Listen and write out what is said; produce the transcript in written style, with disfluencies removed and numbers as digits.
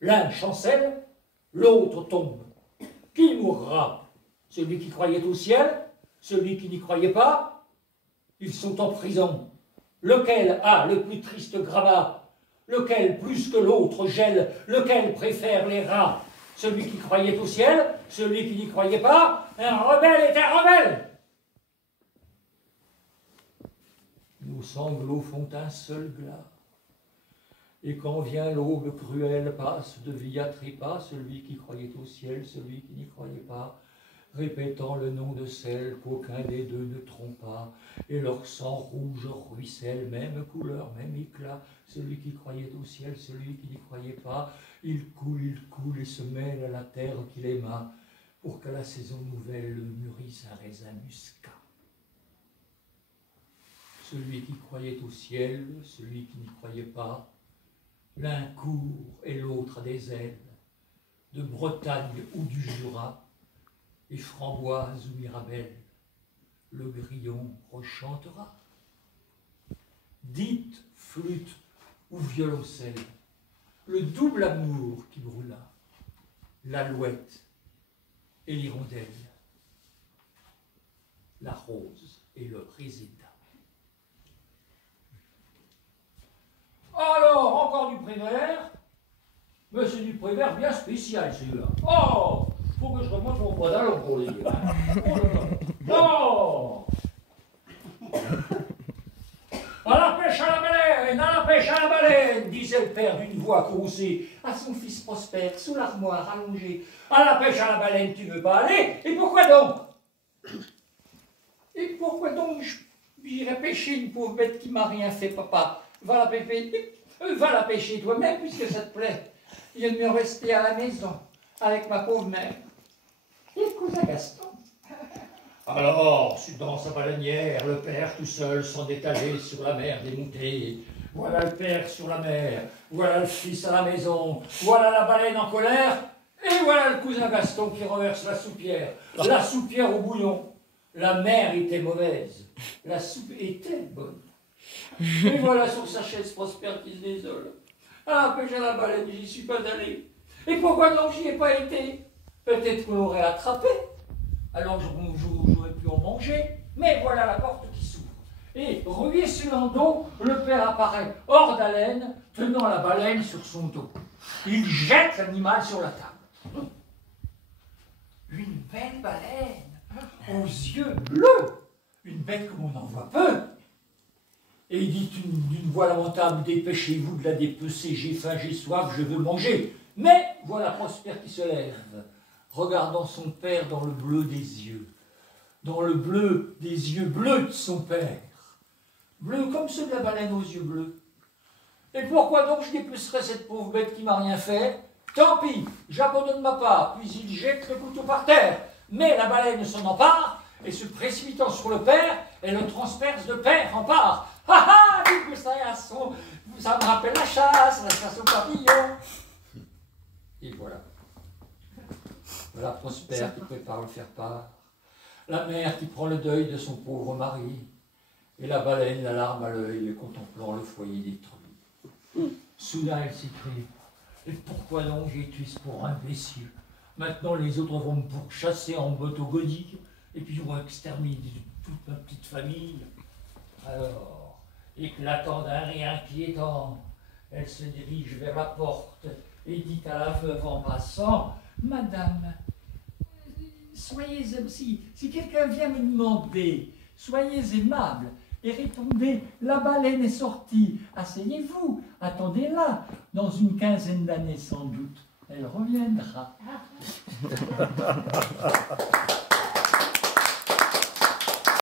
L'un chancelle, l'autre tombe. Qui mourra? Celui qui croyait au ciel? Celui qui n'y croyait pas? Ils sont en prison. Lequel a le plus triste grabat? Lequel plus que l'autre gèle? Lequel préfère les rats? Celui qui croyait au ciel? Celui qui n'y croyait pas? Un rebelle est un rebelle! Nos sanglots font un seul glas. Et quand vient l'aube cruelle, passe de vie à trépas celui qui croyait au ciel, celui qui n'y croyait pas, répétant le nom de celle qu'aucun des deux ne trompa, et leur sang rouge ruisselle, même couleur, même éclat, celui qui croyait au ciel, celui qui n'y croyait pas, il coule et se mêle à la terre qu'il aima, pour qu'à la saison nouvelle mûrisse un raisin muscat. Celui qui croyait au ciel, celui qui n'y croyait pas, l'un court et l'autre a des ailes, de Bretagne ou du Jura, et framboise ou mirabelle, le grillon rechantera. Dites flûte ou violoncelle, le double amour qui brûla, l'alouette et l'hirondelle, la rose et le réséda. Alors, encore du Prévert, mais c'est du Prévert bien spécial celui-là. Oh, faut que je remonte mon pantalon pour les dire. Oh là là. Oh, à la pêche à la baleine, à la pêche à la baleine, disait le père d'une voix courroucée à son fils Prosper, sous l'armoire allongée. À la pêche à la baleine, tu veux pas aller? Et pourquoi donc? Et pourquoi donc j'irais pêcher une pauvre bête qui m'a rien fait, papa? Va la pêcher toi-même, puisque ça te plaît. Il est mieux rester à la maison, avec ma pauvre mère. Et le cousin Gaston. Alors, dans sa baleinière, le père tout seul s'en détageait sur la mer démontée. Voilà le père sur la mer, voilà le fils à la maison, voilà la baleine en colère, et voilà le cousin Gaston qui renverse la soupière. La soupière au bouillon. La mer était mauvaise, la soupe était bonne. Et voilà sur sa chaise Prosper qui se désole. À la pêche à la baleine, j'y suis pas allé. Et pourquoi donc j'y ai pas été? Peut-être qu'on l'aurait attrapé, alors j'aurais pu en manger. Mais voilà la porte qui s'ouvre. Et ruisselant d'eau, le père apparaît hors d'haleine, tenant la baleine sur son dos. Il jette l'animal sur la table. Une belle baleine, aux yeux bleus, une bête comme on en voit peu. Et il dit d'une voix lamentable, dépêchez-vous de la dépecer, j'ai faim, j'ai soif, je veux manger. Mais voilà Prosper qui se lève, regardant son père dans le bleu des yeux, dans le bleu des yeux bleus de son père, bleus comme ceux de la baleine aux yeux bleus. Et pourquoi donc je dépecerais cette pauvre bête qui m'a rien fait? Tant pis, j'abandonne ma part, puis il jette le couteau par terre. Mais la baleine s'en empare, et se précipitant sur le père, elle le transperce de père en part. Ah ah, du coup, ça me rappelle la chasse aux papillons. Et voilà. Voilà Prosper qui prépare le faire-part. La mère qui prend le deuil de son pauvre mari. Et la baleine, la larme à l'œil, contemplant le foyer détruit. Soudain, elle s'écrie. Et pourquoi donc j'ai tué ce pauvre imbécile? Maintenant, les autres vont me pourchasser en moto godique, et puis ils vont exterminer toute ma petite famille. Alors, éclatant d'un rire inquiétant, elle se dirige vers la porte et dit à la veuve en passant, « Madame, soyez, si quelqu'un vient me demander, soyez aimable et répondez, la baleine est sortie, asseyez-vous, attendez-la, dans une quinzaine d'années sans doute, elle reviendra. »